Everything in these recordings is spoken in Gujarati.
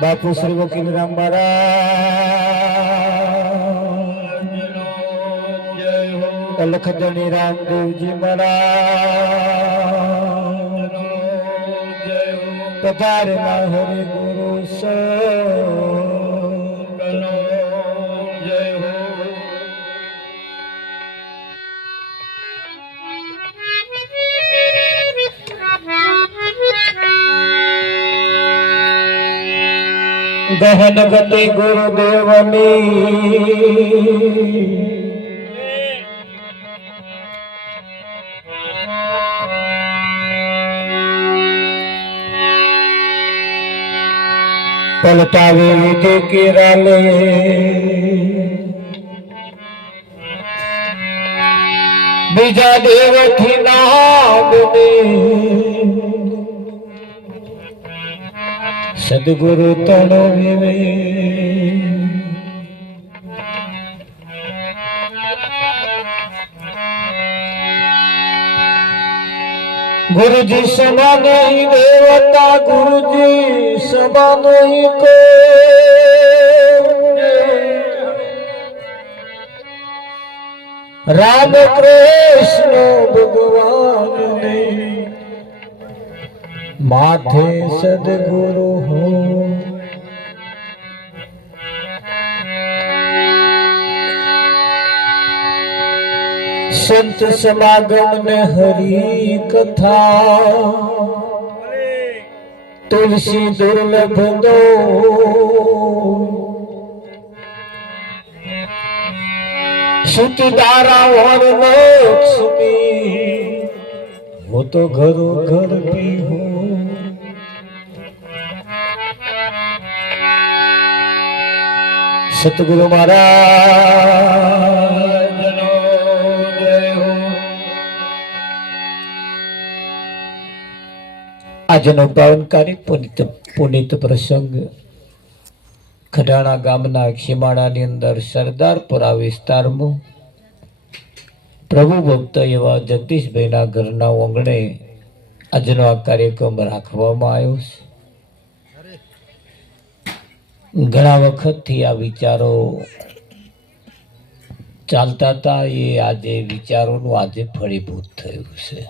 બાપુ શ્રી વકીલ રામ મહારાજ, લખધણી રામદેવજી મહારાજ, પધારેલા હરિ ગુરુ ગહન ગતિ ગુરુદેવની પલટાવી લીધી કિરાલે બીજા દેવથી નાગને સદગુરુ તણો વિવે ગુરુજી સમા નહીં દેવતા, ગુરુજી સમા નહીં કો રામ કૃષ્ણ ભગવાન નહીં માથે સદગુરુ હો। સંત સમાગમ ને હરી કથા તુલસી દુર્લભ દો સુતિ દારા और लक्ष्मी वो तो घरों घर भी हो। सतगुरु महाराज नो जय हो। આજનો પાવનકારી પુનિત પ્રસંગ ખડાણા ગામના ખીમાણાની અંદર સરદારપુરા વિસ્તારમાં પ્રભુ ભક્ત એવા જગદીશભાઈના ઘરના આંગણે આજનો આ કાર્યક્રમ રાખવામાં આવ્યો છે। ઘણા વખતથી આ વિચારો ચાલતા હતા, એ આજે વિચારોનું આજે ફળીભૂત થયું છે।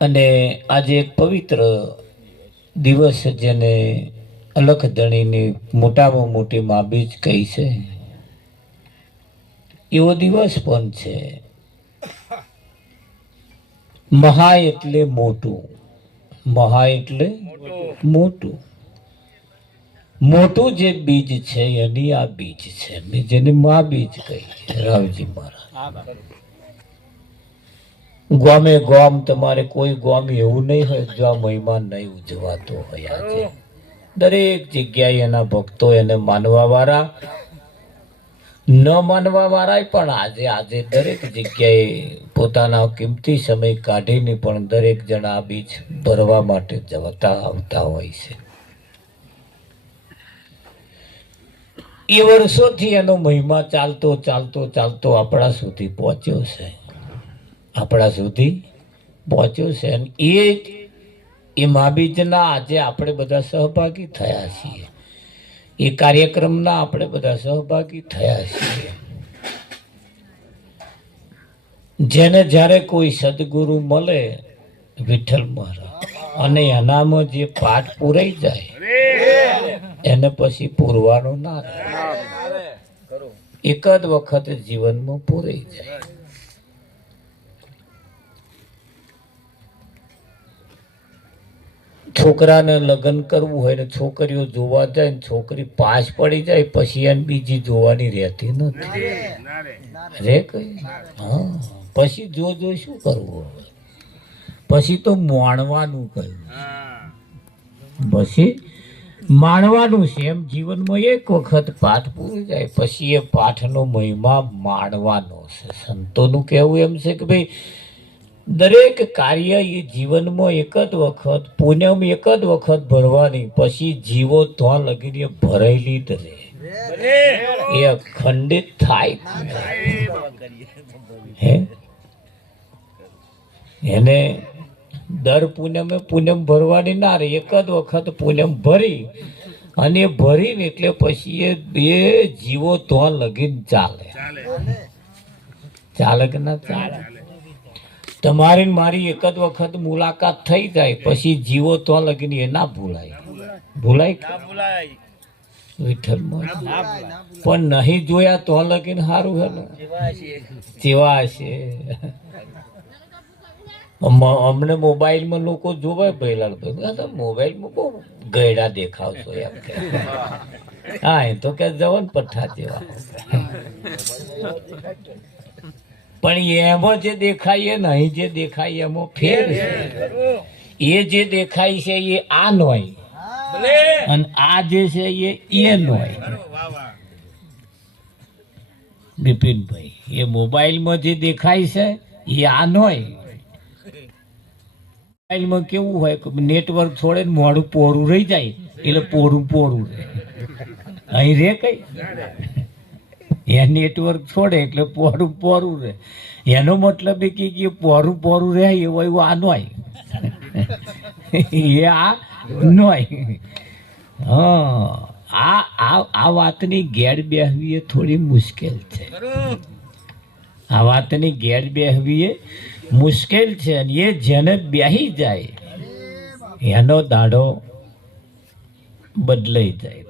અને આજે એક પવિત્ર દિવસ જેને અલખધણીની મોટામાં મોટી માબીજ કહી છે, એવો દિવસ પણ છે। મહા એટલે મોટું, મહા એટલે મોટું, મોટું જે બીજ છે એની આ બીજ છે, મેં જેને મા બીજ કહી રાવજી મહારાજ। ગામે ગામ તમારે કોઈ ગામ એવું નહીં હોય જો આ મહિમા નહીં ઉજવાતો હોય। આજે દરેક જગ્યાએ એના ભક્તો, એને માનવા વાળા, ન માનવા વાળા પણ આજે દરેક જગ્યાએ પોતાના કિંમતી સમય કાઢીને પણ દરેક જણા આ બીજ ભરવા માટે જતા આવતા હોય છે। એ વર્ષોથી એનો મહિમા ચાલતો ચાલતો ચાલતો આપણા સુધી પહોંચ્યો છે, આપણા સુધી પહોંચ્યો છે। અને એ મહાબીજના આજે આપણે બધા સહભાગી થયા છીએ, એ કાર્યક્રમના આપણે બધા સહભાગી થયા છીએ। જેને જ્યારે કોઈ સદગુરુ મળે વિઠ્ઠલ મહારાજ, અને એનામાં જે પાઠ પૂરાઈ જાય એને પછી પૂરવાનો ના રહે, એક જ વખત જીવનમાં પૂરાઈ જાય। છોકરાને લગ્ન કરવું હોય ને છોકરીઓ જોવા જાય ને છોકરી પાસ પડી જાય પછી એને બીજી જોવાની રહેતી નથી રે કઈ। હા, પછી જો શું કરવું, પછી તો માણવાનું કહ્યું, પછી માણવાનું છે। એમ જીવનમાં એક વખત પાઠ પૂરી જાય પછી એ પાઠનો મહિમા માણવાનો છે। સંતોનું કહેવું એમ છે કે ભાઈ દરેક કાર્ય એ જીવનમાં એક જ વખત, પુણ્યમ એક જ વખત ભરવાની, પછી જીવો ત્યાં લગીને ભરેલી જ રહે, એ અખંડિત થાય। હે એને દર પૂનમે પૂનમ ભરવાની ના રે, એક જ વખત પૂનમ ભરી અને ભરીને એટલે પછી એ બે જીવો તો લગીન ચાલે. ચાલે કે ના ચાલે? તમારી ને મારી એક જ વખત મુલાકાત થઈ જાય પછી જીવો તો લગીન એ ના ભૂલાય. ભૂલાય વિઠ્ઠલ પણ નહીં જોયા તો લગીન સારું હે ને જેવા છે. અમને મોબાઈલમાં લોકો જોવાય પહેલા મોબાઈલમાં બહુ ગયડા દેખાવ છો એમ કે. હા એ તો કે જવન પઠ્ઠા જેવા, પણ એમાં જે દેખાય ને અહીં જે દેખાય એમાં ફેર છે. એ જે દેખાય છે એ આ નોય અને આ જે છે એ નોય. બિપિનભાઈ, એ મોબાઈલમાં જે દેખાય છે એ આ નોય. મોબાઈલમાં કેવું હોય કે નેટવર્ક છોડે ને મોડું પોરું રહી જાય એટલે પોરું રહે. અહીં રે કઈ એ નેટવર્ક છોડે એટલે પોરું રહે. એનો મતલબ એ કે પોરું રહે એવું એવું આ નોય. એ આ નોય. હા, આ વાતની ગેર બેહવી એ થોડી મુશ્કેલ છે. આ વાતની ગેર બેહવી એ મુશ્કેલ છે. અને એ જેને બેહી જાય એનો દાડો બદલાઈ જાય.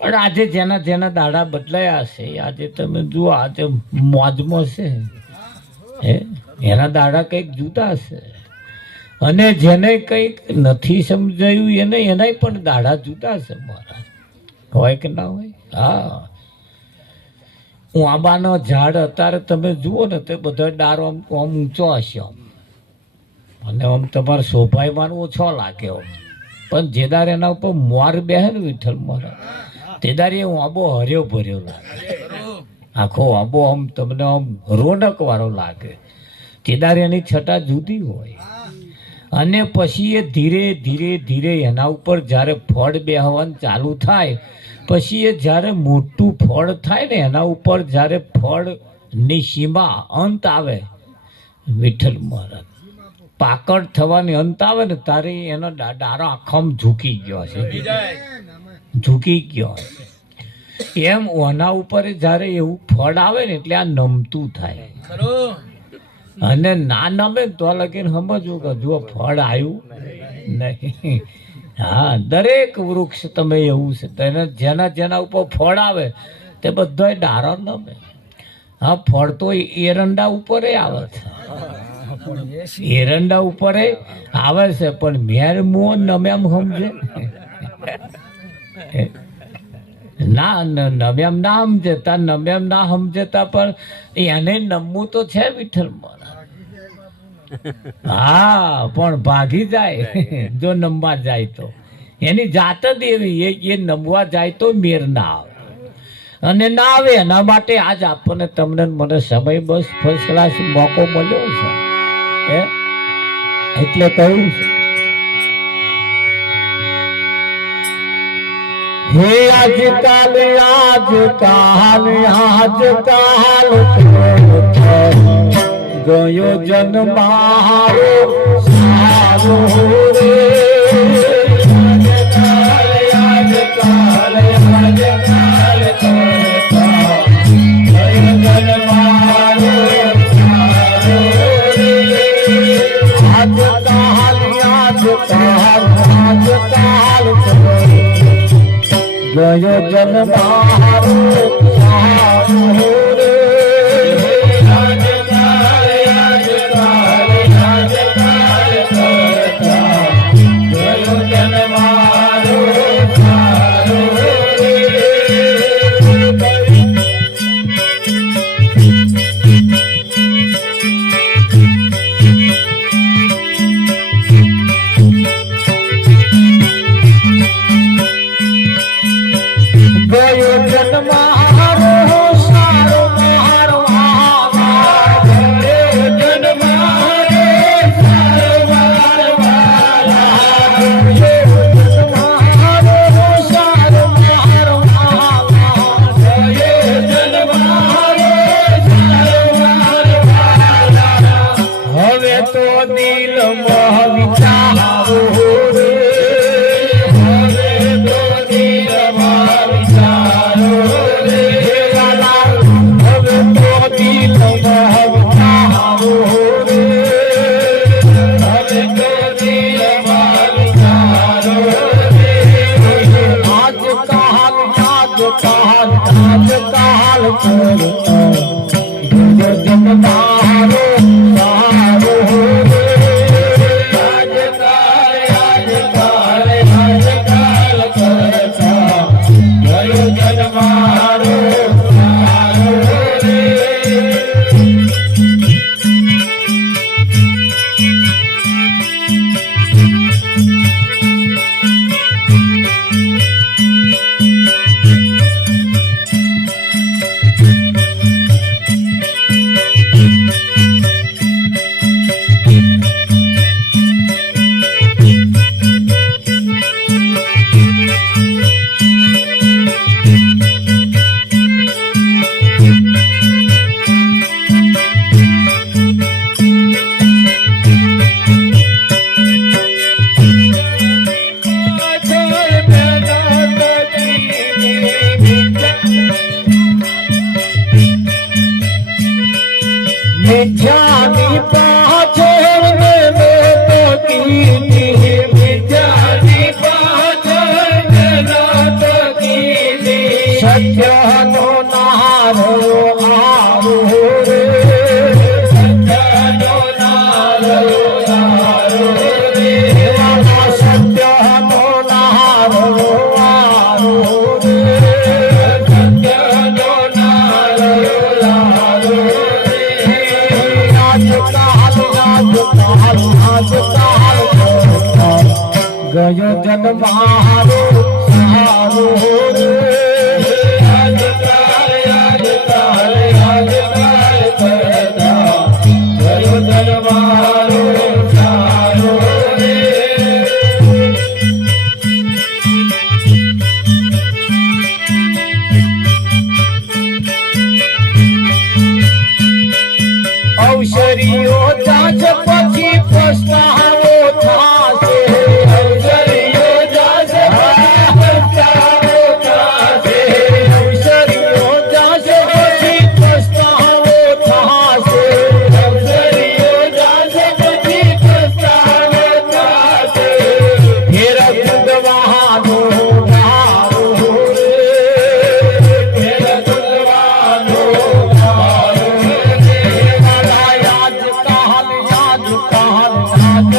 પણ આજે જેના જેના દાડા બદલાયા છે આજે તમે જુઓ, આજે મોજમાં છે એના દાડા કંઈક જુદા છે. અને જેને કંઈક નથી સમજાયું એના પણ દાડા જુદા છે. મારા હોય કે ના હોય? હા, હું આંબાનો ઝાડ અત્યારે તમે જુઓ ને તે બધો ડારો આમ ઊંચો હશે અને આમ તમારે શોભાયમાન ઓછો લાગે. પણ જેદાર એના ઉપર મોર બેહે ને વિઠ્ઠલ મારા, તેદારી હું આંબો હર્યો ભર્યો લાગે. આખો આંબો આમ તમને આમ રોનક વાળો લાગે. તેદારી એની છટા જુદી હોય. અને પછી એ ધીરે ધીરે ધીરે એના ઉપર જ્યારે ફળ બેહવાનું ચાલુ થાય પછી એ જ્યારે મોટું ફળ થાય ને એના ઉપર જ્યારે ફળની સીમા અંત આવે વિઠ્ઠલ મહારાજ, પાકળ થવાની અંત આવે ને તારે એનો ડારો આખામાં ઝૂકી ગયો છે. એમ ઓના ઉપર જ્યારે એવું ફળ આવે ને એટલે આ નમતું થાય. અને ના નમે તો લગીને સમજવું કે જો ફળ આવ્યું નહીં. હા, દરેક વૃક્ષ તમે એવું છે તેને જેના જેના ઉપર ફળ આવે તે બધા ડારો નમે. હા, ફળ તો એરંડા ઉપર આવે છે, એરંડા ઉપર આવે છે, પણ મેર મો નમ્યામ સમજે ના, નમ્યામ ના સમજતા, નમ્યામ ના સમજતા પણ એને નમવું તો છે વિઠ્ઠલ. હા, પણ ભાગી જાય જો નમવા જાય તો. એની જાત જ એવી એ નમવા જાય તો મેર ના આવે અને ના આવે. એના માટે આજ આપણને તમને મને સમય બસ ફર્સ્ટ ક્લાસ મોકો મળ્યો છે એટલે કહ્યું છે. હે આજકાલ ગયો જન્મ મારો સારો રે. ગયો જન્મ મારો સારો રે. ગયો જન્મ સારો आज काल करता जन मारो सारो रे आज काल करता जन मारो सारो रे मिथ्यानी पाछड़ में तो कीनी मिथ्यानी पाछड़ में तो कीनी सत्य नो नारो आरो रे सत्य नो नारो आरो रे सत्य नो नारो आरो रे सत्य नो नारो आरो गयो जन मारो सारो रे आज काल करता गयो जन मारो सारो रे अवसरियो जाच पछी पछतावो थासे अवसरियो जाच पछतावो थासे अवसरियो जाच पछी पछतावो थासे अवसरियो जाच पछी पछतावो थासे फेर कुदवानो मारो रे फेर कुदवानो मारो रे आज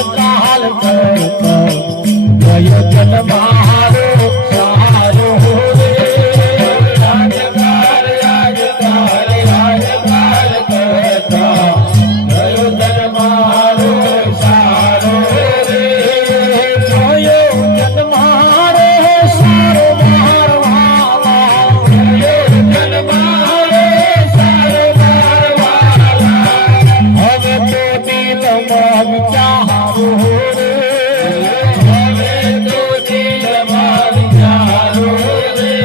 काल करता गयो जन मारो सारो रे आज काल करता गयो जन मारो सारो रे गयो जन मारो सारो मारवाला गयो जन मारो सारो मारवाला હવે તો દિલમાં વિચારો રે હવે તો દિલમાં વિચારો રે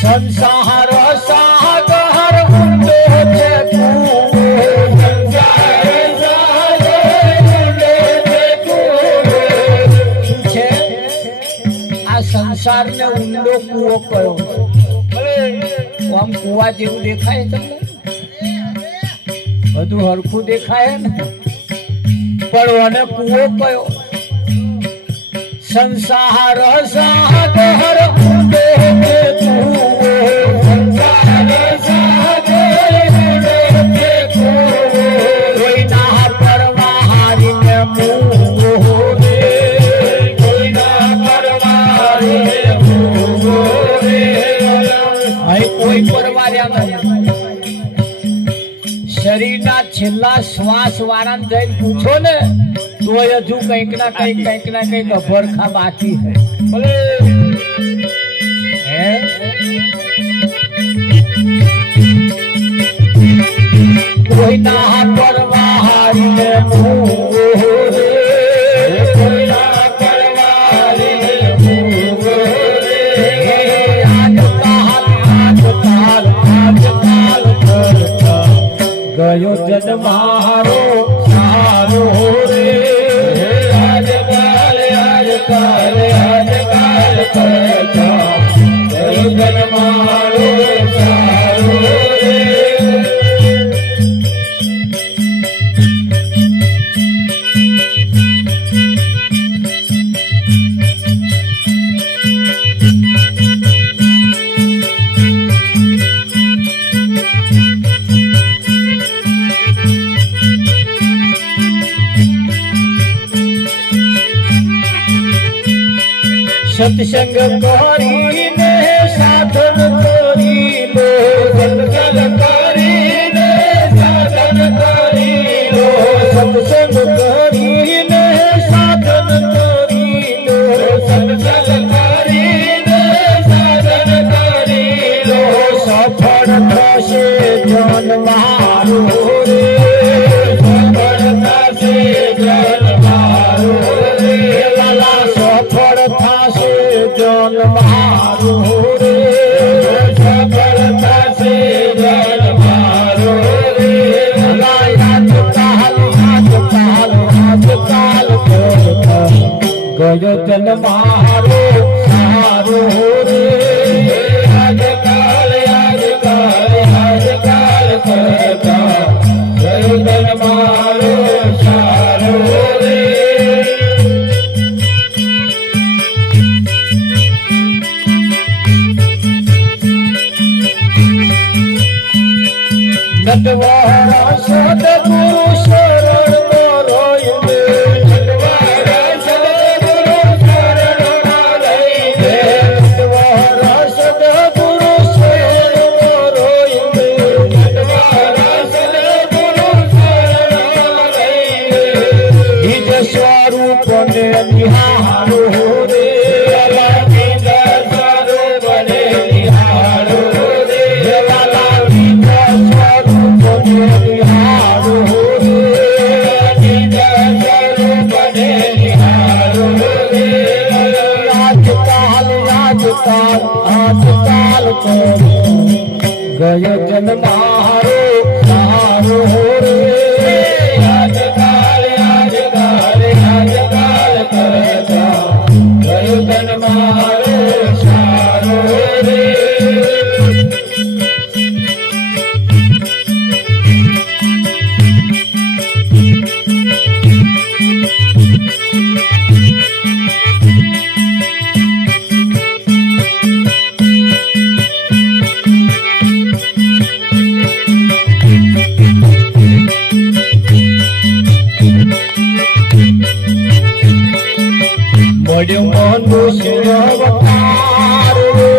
સંસાર સાગર ઊંડો છે કૂવો સંસાર સાગર ઊંડો છે કૂવો શું છે આ સંસારને ઊંડો કૂવો કયો આમ કૂવા જેવું દેખાય તમને બધું હરખું દેખાય ને પણ આને કૂવો કયો સંસાર સાગર ઊંડો છે કૂવો સંસાર સાગર ઊંડો છે કૂવો કોઈના પરવારીને મૂવો રે કોઈના પરવારીને મૂવો રે અહીં કોઈ પરવાર્યા નથી શરીરના છેલ્લા શ્વાસ વાળાને જઈને પૂછો ને તો હજુ કંઈક ના કંઈક અભરખા બાકી હે કોઈના પરવારીને મૂવો રે કોઈના પરવારીને મૂવો જન મારો સારો રે આજકાલ આજકાલ આજકાલ કરતા ગયો જન મારો સારો રે સત્સંગ કરીને સાધન કરી લો સત્સંગ કરીને સાધન કરી લો સત્સંગ કરીને સાધન કરી લો સત્સંગ કરીને સાધન કરી લો સફળ થશે જન મારું રે સફળ થશે જન મારું રે લાલા સફળ થશે જન મારું રે સફળ થશે જન મારું રે આજકાલ ગયો જન મારો સારો રે આજકાલ આજકાલ આજકાલ કરતા ગયો જન મારો સારો રે નટવારા સદગુરુ શરણ રોઈને નટવારા સદગુરુ શરણ લઈને નટવારા સદગુરુ શરણ રોઈને નટવારા સદગુરુ શરણ લઈને નિજ સ્વરૂપને નિહાળો રે નિજ સ્વરૂપને નિહાળો રે વાલા નિજ આજકાલ ગયો જન મારો સારો રે આજકાલ આજકાલ આજકાલ કરતા ગયો જન મારો સારો રે મળ્યો મનુષ્ય અવતાર રે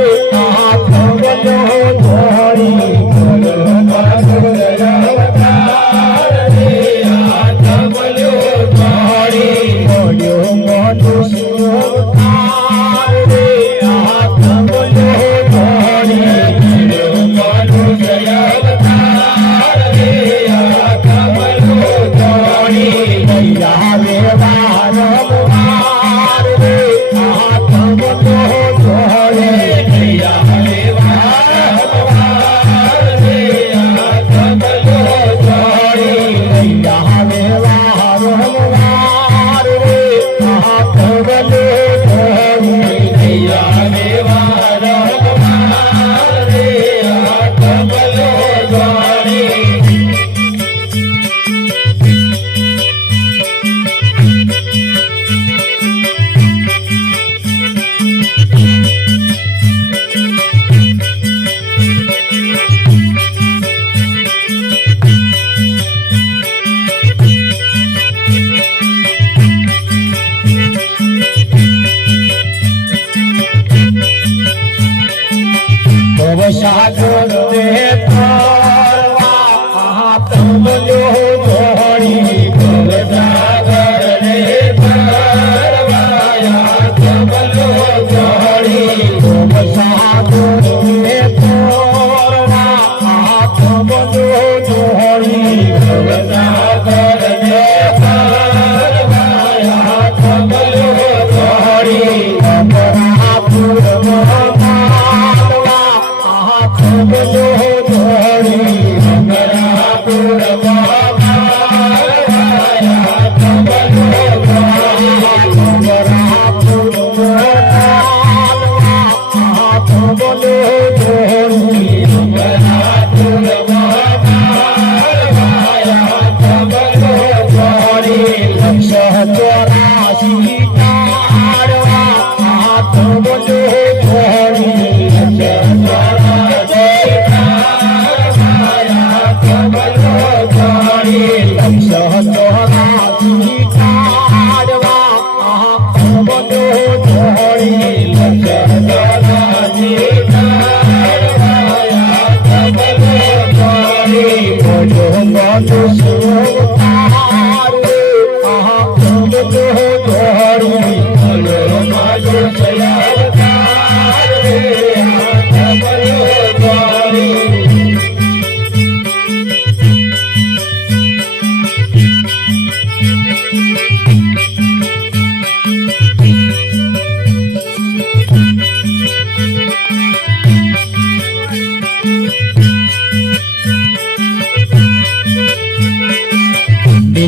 હાથ મળ્યો ધોળી મળ્યો મનુષ્ય અવતાર રે હાથ મળ્યો ધોળી મળ્યો મનુષ્ય અવતાર રે હાથ મળ્યો ધોળી મળ્યો મનુષ્ય અવતાર રે હાથ મળ્યો ધોળી મૈયા વેવાર સાગર ને તરવા હાથ મળ્યો ધોળી સાગર ને તરવા હાથ મળ્યો ધોળી સાગર ને તરવા હાથ મળ્યો ધોળી સાગર ને તરવા હાથ મળ્યો ધોળી અમરાપુર મળ્યો ધોળી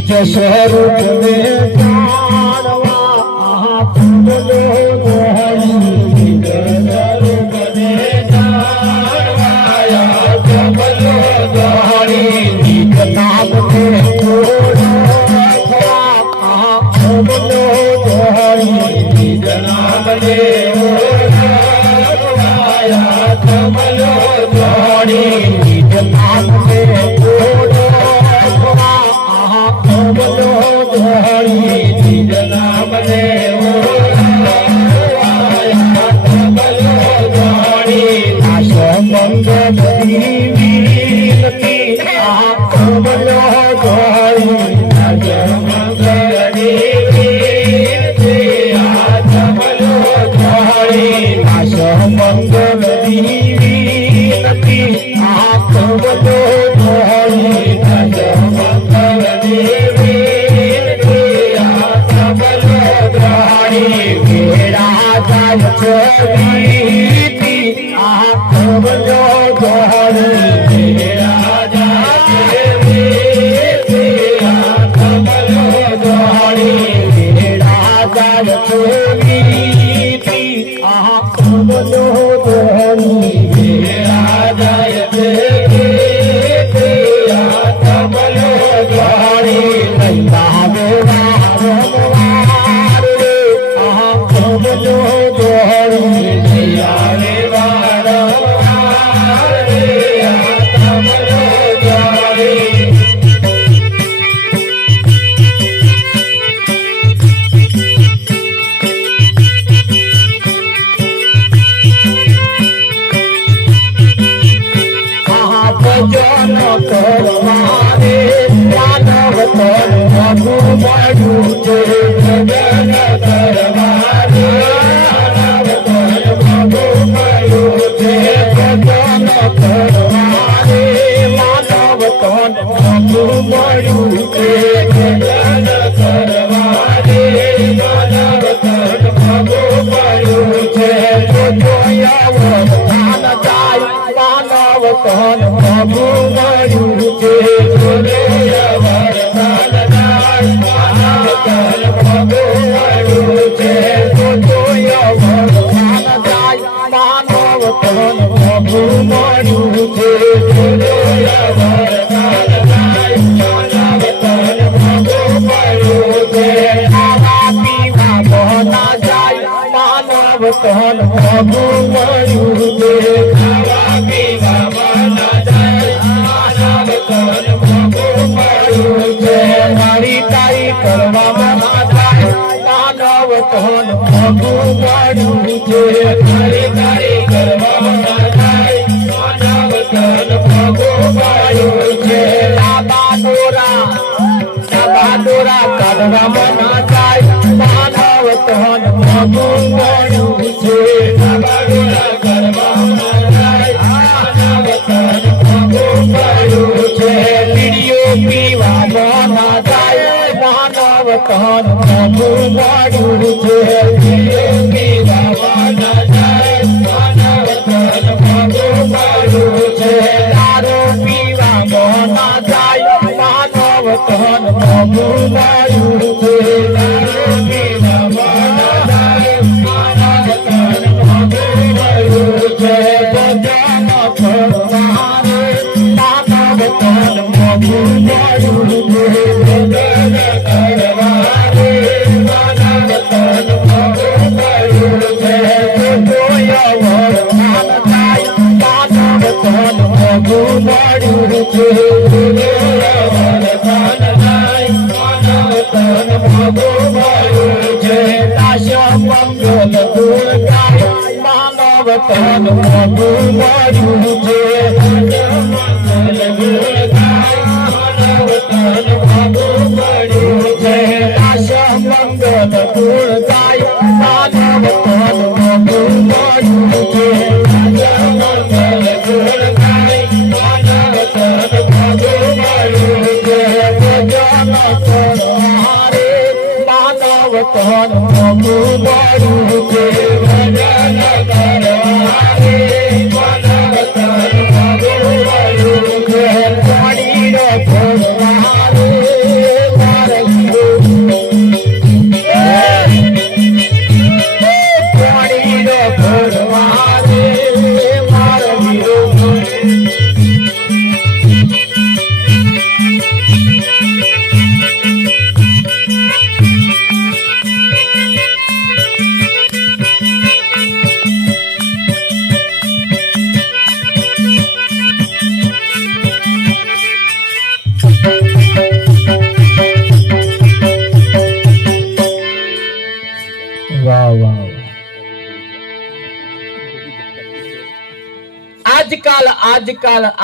નિજ સ્વરૂપ ને જાણવા કમલો ધોણી નિજ સ્વરૂપ ને જાણવા કમલો ધોણી નિજ નામ ને ઓળખવા કમલો ધોણી નિજ નામ ને ઓળખવા કમલો ધોણી નિજ નામ ને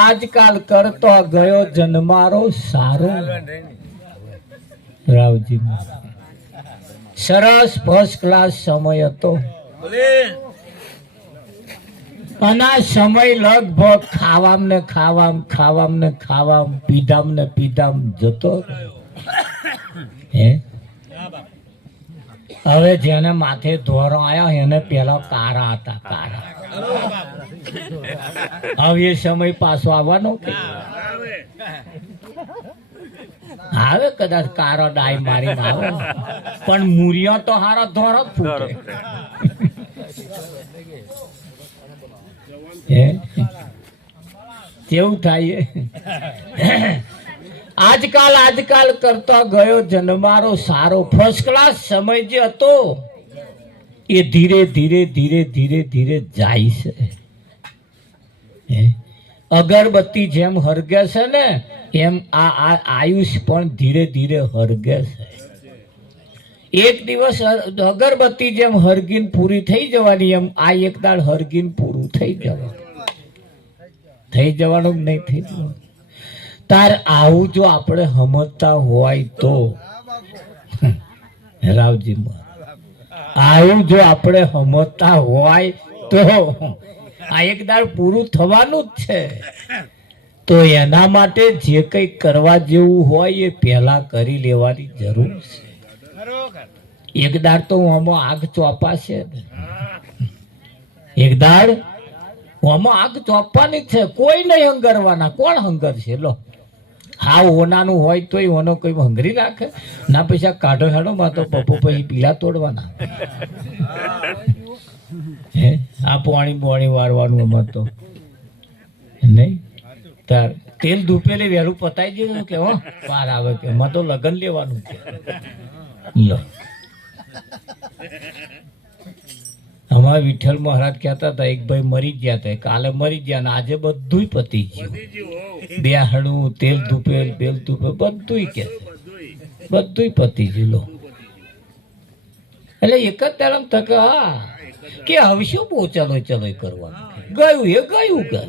આજકાલ કરતો ગયો જન્મારો સારો. રાવજી સરસ ફર્સ્ટ ક્લાસ સમય હતો અને આ સમય લગભગ ખાવામ ને પીધામ જતો હે. હવે જેને માથે ધોરો આવ્યો એને પેલા કારા હતા કારા. હવે એ સમય પાછો આવવાનો કે આવે કદાચ કારો ડાય મારી આવે પણ મૂરિયો તો હારો ધોરો જ ફૂટે. કેવું થાય આજકાલ કરતો ગયો જન્મારો સારો. ફર્સ્ટ ક્લાસ સમય જે હતો એ ધીરે જાય છે. અગરબત્તી જેમ હરગે છે ને એમ આ આયુષ પણ ધીરે હરગે છે. એક દિવસ અગરબત્તી જેમ હરગીન પૂરી થઈ જવાની એમ આ એક દાડ હરગીન પૂરું થઈ જવાનું નહીં થઈ જવાનું. તાર આવું જો આપણે સમજતા હોય તો રાવજી આવું જો આપણે સમજતા હોય તો આ એક દાડ પૂરું થવાનું જ છે. તો એના માટે જે કંઈ કરવા જેવું હોય એ પહેલા કરી લેવાની જરૂર છે. એક દાડ તો આમાં આગ ચોપાશે, એક દાડ આમાં આગ ચોપવાની છે. કોઈ નહીં હંગરવાના. કોણ હંગર છે? લો હા ઓનાનું હોય તોય ઓનો કોઈ હંગરી રાખે ના. પૈસા કાઢો હેડો માં તો પપ્પુ પછી પીલા તોડવાના. હે આ પોણી વારવાનું એમાં તો નહીં. તાર તેલ ધૂપેલી વહેલું પતાવી દીધું કે હો પાર આવે કે એમાં તો લગન લેવાનું છે. લો અમારા વિઠ્ઠલ મહારાજ કહેતા હતા એક ભાઈ મરી ગયા હતા, કાલે મરી ગયા ને આજે બધું પતી ગયું. બેહાડું તેલ ધૂપેલ બેલ ધૂપેલ બધું કે બધું પતી ગયું. લો એટલે એક જ તરફ તક હા કે હવે શું બહુ ચલો કરવાનું. ગયું એ ગયું કે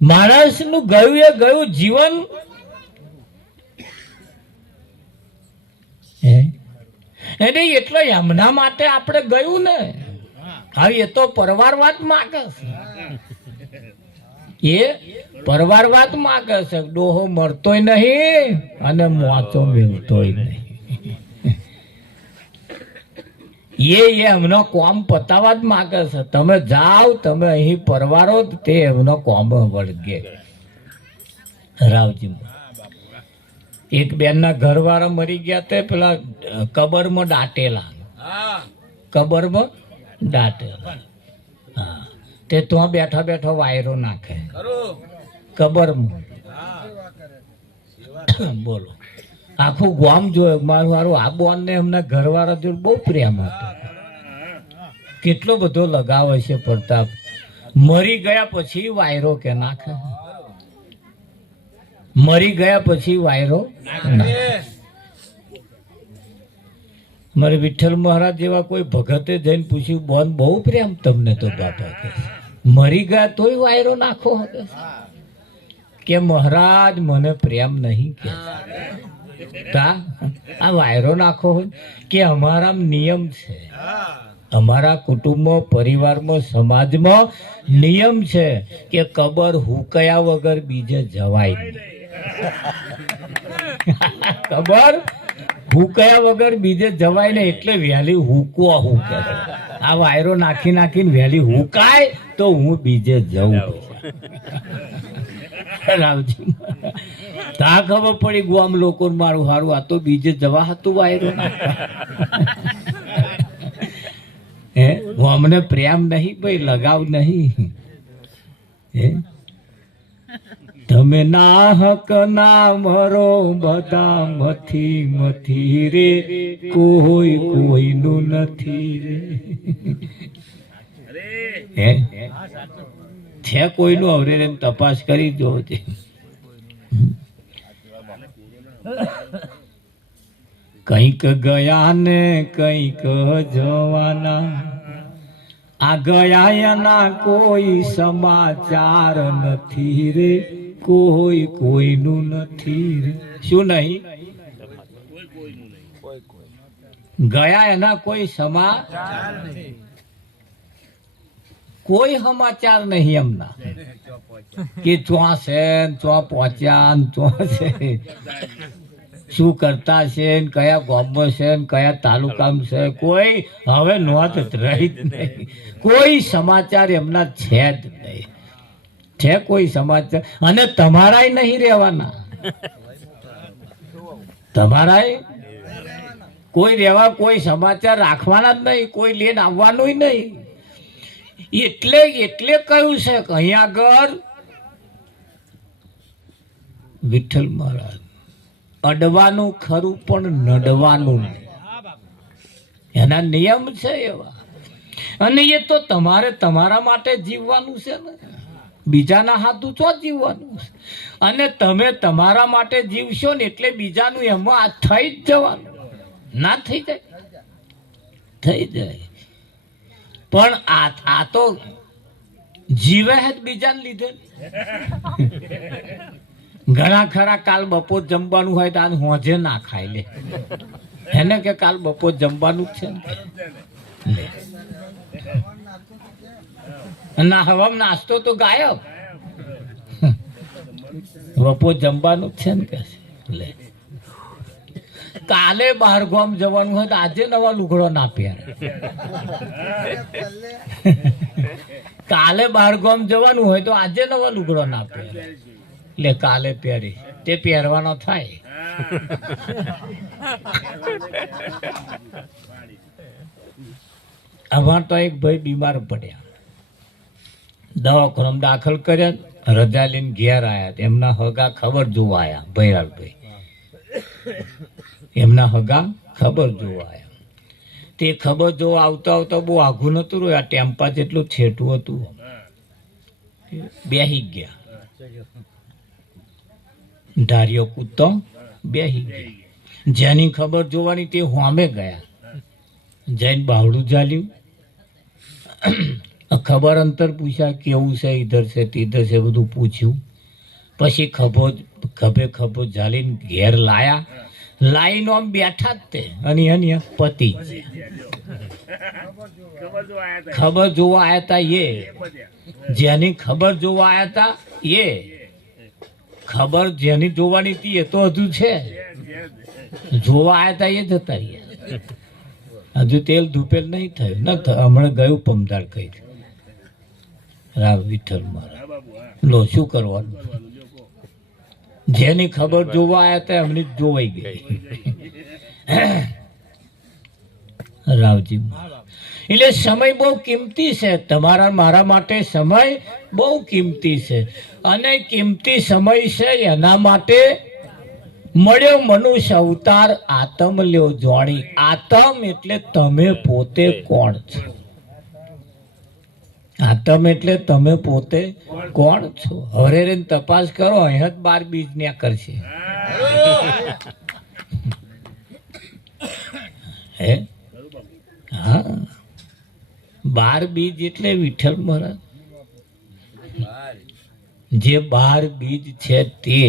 માણસ નું ગયું એ ગયું જીવન. એટલે એમના માટે આપણે ગયું ને. હવે એ તો પરવારવાદ માગે છે, એ પરવારવાદ માગે છે. ડોહો મરતોય નહીં અને મોચો મેળતોય નહીં. એ એમનો કોમ પતાવા જ માગે છે. તમે જાઓ તમે અહીં પરવારો તે એમનો કોમ વળગે. રાવજી એક બેન ના ઘરવાળા મરી ગયા તે પેલા કબરમાં દાટેલા. હા તે તો બેઠો વાયરો નાખે કબરમાં. બોલો આખું ગામ જોયું મારું હારું આ બોન ને એમના ઘરવાળા જોડે બહુ પ્રેમ હતો. કેટલો બધો લગાવે છે પ્રતાપ. મરી ગયા પછી વાયરો કે નાખે. મરી ગયા પછી વાયરો મારે વિઠ્ઠલ મહારાજ જેવા કોઈ ભગતે જઈને પૂછ્યું બોન બહુ પ્રેમ તમને તો બાપા કે મરી ગયા તોય વાયરો નાખો કે મહારાજ મને પ્રેમ નહીં કે આ વાયરો નાખો કે અમારા નિયમ છે. અમારા કુટુંબમાં પરિવારમાં સમાજમાં નિયમ છે કે કબર હુકયા વગર બીજે જવાય નહીં. ખબર હુકયા વગર બીજે જવાય ને એટલે વહેલી હુકવા હુકે. આ વાયરો નાખીને વહેલી હુકાય તો હું બીજે જઉં. રાવજી તા ખબર પડી ગામ લોકો મારું હારું આ તો બીજે જવા હતું વાયરો હે. અમને પ્રેમ નહીં ભાઈ, લગાવ નહીં. તમે ના હક ના મરો બધા મથી રે કોઈનું નથી રે. છે કોઈનું અવરે તપાસ કરી જો. કંઈક ગયા ને કંઈક જવાના, આ ગયા એના કોઈ સમાચાર નથી રે, કોઈ કોઈનું નથી રે. શું નહીં? ગયા એના કોઈ સમાચાર નહીં, કોઈ સમાચાર નહીં એમના કે ચો છે, ચો પહોંચ્યા, ચો છે, શું કરતા છે, કયા ગામમાં છે, કયા તાલુકામાં છે, કોઈ હવે નોંધ રહી જ નહીં. કોઈ સમાચાર એમના છે જ નહીં. છે કોઈ સમાચાર? અને તમારાય નહીં રહેવાના, તમારાય કોઈ રહેવા, કોઈ સમાચાર રાખવાના જ નહીં, કોઈ લઈને આવવાનું નહીં. એટલે કહ્યું છે કે અહીંયા આગળ વિઠ્ઠલ મહારાજ અડવાનું ખરું પણ નડવાનું નહીં, એના નિયમ છે એવા. અને એ તો તમારે તમારા માટે જીવવાનું છે ને, બીજાના હાથું ચો જીવવાનું છે. અને તમે તમારા માટે જીવશો ને એટલે બીજાનું એમાં આ થઈ જ જવાનું. ના થઈ જાય? થઈ જાય. પણ આ તો જીવે જ બીજાને લીધે. ઘણા ખરા કાલ બપોર જમવાનું હોય તો હોજે ના ખાય લે, એને કે કાલ બપોર જમવાનું જ છે ને, ના હવા નાસ્તો તો ગાયબ, બપોર જમવાનું જ છે ને કે લે. કાલે બહાર ગામ જવાનું હોય તો આજે નવા લુગડો ના પહેરે. કાલે બહાર ગામ જવાનું હોય તો આજે નવા લુગડો ના પહેરે, એટલે કાલે પહેરી તે પહેરવાનો થાય. અમાર તો એક ભાઈ બીમાર પડ્યા, દવાખાનામાં દાખલ કર્યા, રજા લઈને ઘેર આવ્યા. એમના હગા ખબર જોવા આવ્યા, ભૈરાલભાઈ એમના હગા ખબર જોવા આવ્યા. તે ખબર જોવા આવતા આવતા બહુ આઘું નતું રહ્યું, આ ટેમ્પા જેટલું છેટું હતું, બેહી ગયા. ધાર્યો કૂદતો બેહી ગયા. જેની ખબર જોવાની તે હોમે ગયા, જઈને બાવડું ઝાલ્યું, ખબર અંતર પૂછ્યા, કેવું છે, ઈધર છે તીધર છે, બધું પૂછ્યું. પછી ખભો ઝાલીને ઘેર લાયા. લાઈનો આમ બેઠા જ તે, અને પતિ ખબર જોવા આવ્યા હતા એ, જેની ખબર જોવા આવ્યા હતા એ, ખબર જેની જોવાની હતી એ તો હજુ છે, જોવા આવ્યા હતા એ જતા રહ્યા. હજુ તેલ ધૂપેલ નહીં થયું, ન હમણાં ગયું પમદાર કઈ રાવ વિઠ્ઠલ મહારાજ. લો શું કરવાનું, જેની ખબર જોવા આવ્યા હતા એમની જ જોવાઈ ગઈ. રાવજી એટલે સમય બહુ કિંમતી છે, તમારા મારા માટે સમય બહુ કિંમતી છે. અને કિંમતી સમય છે એના માટે મળ્યો મનુષ્ય અવતાર, આતમ લ્યો જોણી. આતમ એટલે તમે પોતે કોણ છો? આતમ એટલે તમે પોતે કોણ છો? હરે તપાસ કરો, અહીં જ 12 બીજ ને કરશે. હે હા, 12 બીજ એટલે વિઠ્ઠલ મહારાજ જે 12 બીજ છે તે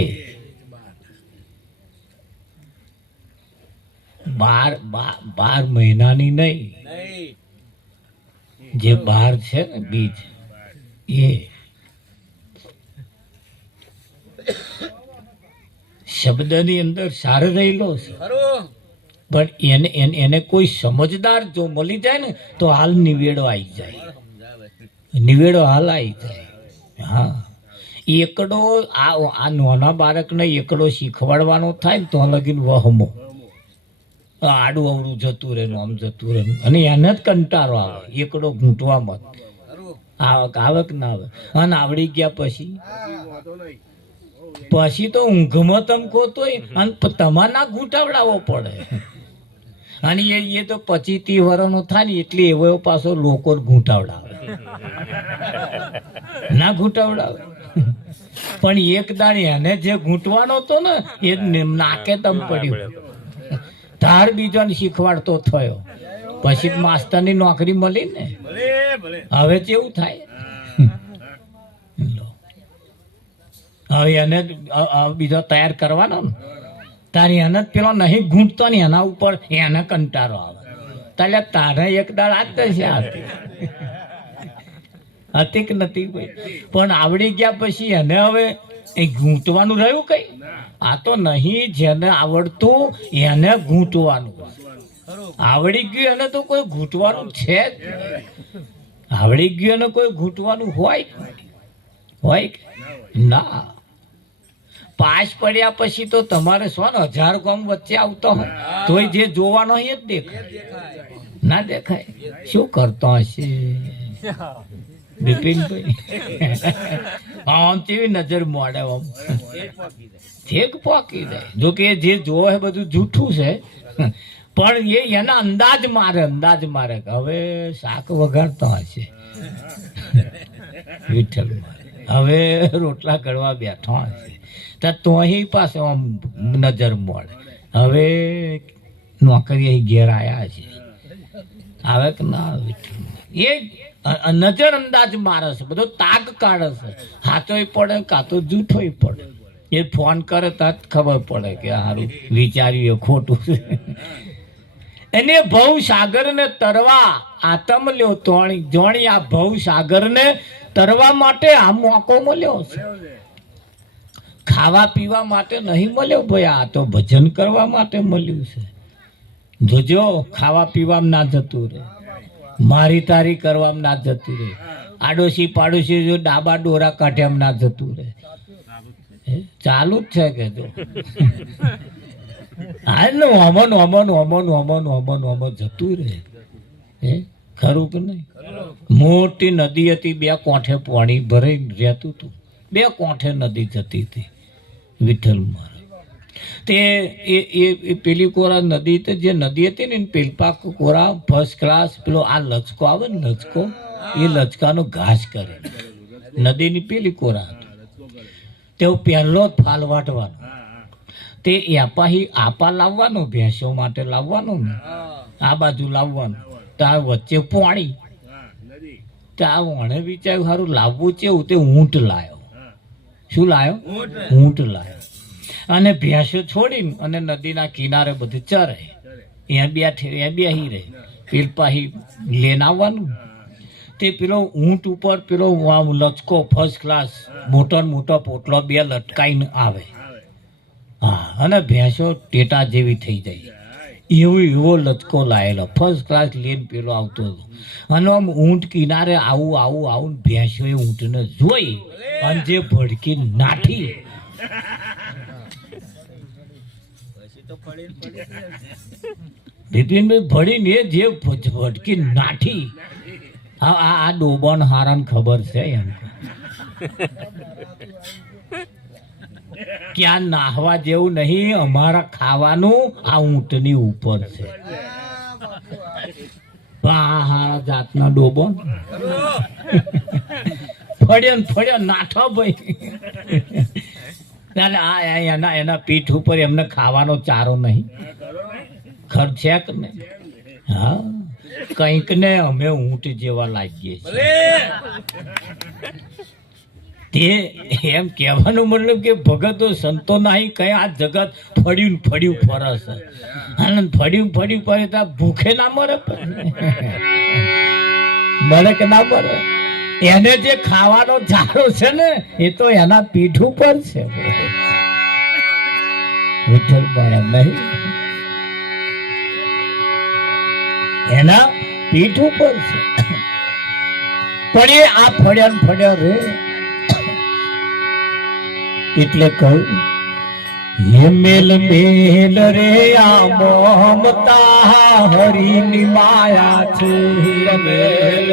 12 મહિનાની નહીં, જે 12 છે ને બીજ એ શબ્દની અંદર સાર રહેલો છે. પણ એને કોઈ સમજદાર જો મળી જાય ને તો હાલ નિવેડો આવી જાય, નિવેડો હાલ આવી જાય. હા, એકડો આ નાના બાળકને એકડો શીખવાડવાનો થાય ને તો લગીન વહમો આડું અવડું જતું રહે, આમ જતું રહે, અને એને જ કંટાળો આવે એકડો ઘૂંટવામાં. આવે કે ના આવે? અને આવડી ગયા પછી તો ઊંઘમાં તમકો તોય અને તમારે ના ઘૂંટાવડાવવો પડે. અને એ તો 25-30 વર્ષનો થાય ને એટલે એવો પાછો લોકો ઘૂંટાવડાવે, ના ઘૂંટાવડાવે. પણ એક દાણી એને જે ઘૂંટવાનો હતો ને એ નાકે તમ પડ્યું, તાર બીજાને શીખવાડતો થયો. પછી માસ્ટરની નોકરી મળી ને. હવે કેવું થાય? હવે એને બીજો તૈયાર કરવાનો ને તારી એને પેલો નહીં ઘૂંટતો ને એના ઉપર એને કંટાળો આવે. તારે તારે એક દાળ આ જ દશે હતી કે નથી ભાઈ? પણ આવડી ગયા પછી એને હવે એ ઘૂંટવાનું રહ્યું કઈ? આ તો નહીં, જેને આવડતું એને ઘૂંટવાનું. આવડી ગયું એને તો કોઈ ઘૂંટવાનું છે જ. આવડી ગયું એને કોઈ ઘૂંટવાનું હોય ના. પાસ પડ્યા પછી તો તમારે શું 1000 ગામ વચ્ચે આવતો હોય તોય જે જોવાનો હોય જ દેખાય ના દેખાય? શું કરતો હશે બિપિનભાઈ? આમ કેવી નજર મોડે આમ ઠેક પોકી જાય. જો કે જે જોવે બધું જૂઠું છે, પણ એના અંદાજ મારે કે હવે શાક વગાડતો હશે વિઠ્ઠલ મારે, હવે રોટલા કરવા બેઠો હશે. તો અહીં પાસે આમ નજર મળે. હવે નોકરી ઘેર આવ્યા છે, આવે કે ના વિઠ્ઠલ? એ નજર અંદાજ મારે છે, બધો તાગ કાઢે છે. હાચોય પડે કાં તો જૂઠોય પડે. એ ફોન કરે તો ખબર પડે કે સારું વિચાર્યું એ ખોટું છે. એને ભવ સાગર ને તરવા આતમ લ્યો જોણી. આ ભવ સાગર ને તરવા માટે આ મોકો મળ્યો છે. ખાવા પીવા માટે નહીં મળ્યો ભાઈ, આ તો ભજન કરવા માટે મળ્યું છે. જોજો ખાવા પીવામાં ના જતું રહે, મારી તારી કરવામાં ના જતું રહે, આડોશી પાડોશી જો ડાબા ડોરા કાઢ્યામાં ના જતું રહે. ચાલુ જ છે કે જો અમન જતું રહે. ખરું કે નહીં? મોટી નદી હતી, 2 કોઠે પાણી ભરાઈ રહેતું હતું, 2 કોઠે નદી જતી હતી વિઠ્ઠલ મારે. તે એ પેલી કોરા નદી, જે નદી હતી ને પેલપા કોરા ફર્સ્ટ ક્લાસ. પેલો આ લચકો આવે ને લચકો, એ લચકાનો ઘાસ કરે. નદીની પેલી કોરા હતી, તેઓ પહેલો જ ફાલ વાટવાનો. તે આપા લાવવાનો, ભેંસો માટે લાવવાનું ને આ બાજુ લાવવાનું. તો આ વચ્ચે પાણી. તો આ વણે વિચાર્યું સારું લાવવું કેવું? તે ઊંટ લાયો. શું લાયો? ઊંટ લાયો. અને ભેંસો છોડીને અને નદીના કિનારે બધું ચરે. એ બેહી રહે. પેલપાહી લઈને આવવાનું. તે પેલો ઊંટ ઉપર પેલો લચકો ફર્સ્ટ ક્લાસ મોટો પોટલો 2 લટકાઈને આવે. હા, અને ભેંસો ટેટા જેવી થઈ જાય એવો લચકો લાયેલો ફર્સ્ટ ક્લાસ લઈને પેલો આવતો હતો. અને આમ ઊંટ કિનારે આવું ભેંસો એ ઊંટને જોઈ અને જે ભડકી નાઠી. બિપિનભાઈ ભળીને જે ભડકી નાઠી. આ ડોબોન હારાને ખબર છે એમ કે આ નાહવા જેવું નહીં, અમારા ખાવાનું આ ઊંટની ઉપર છે. હારા જાતના ડોબો ફળ્યો નાઠો ભાઈ. એના પીઠ ઉપર એમને ખાવાનો ચારો નહીં, ખર્ચે કે નહીં? હા, કંઈક ને અમે ઊંટ જેવા લાગીએ છીએ. તે એમ કહેવાનું મતલબ કે ભગતો સંતો નહીં કઈ આ જગત ફળ્યું ફરસ. અને ફળ્યું ફરે તો ભૂખે ના મરે કે ના મરે? એને જે ખાવાનો ચારો છે ને એ તો એના પીઠ ઉપર છે. વિઠ્ઠલ મારા નહીં, એના પીઠ ઉપર છે. પણ એ આ ફળ્યા રે એટલે કહું હે મેલ રે આ મમતા હરિની માયા છે. મેલ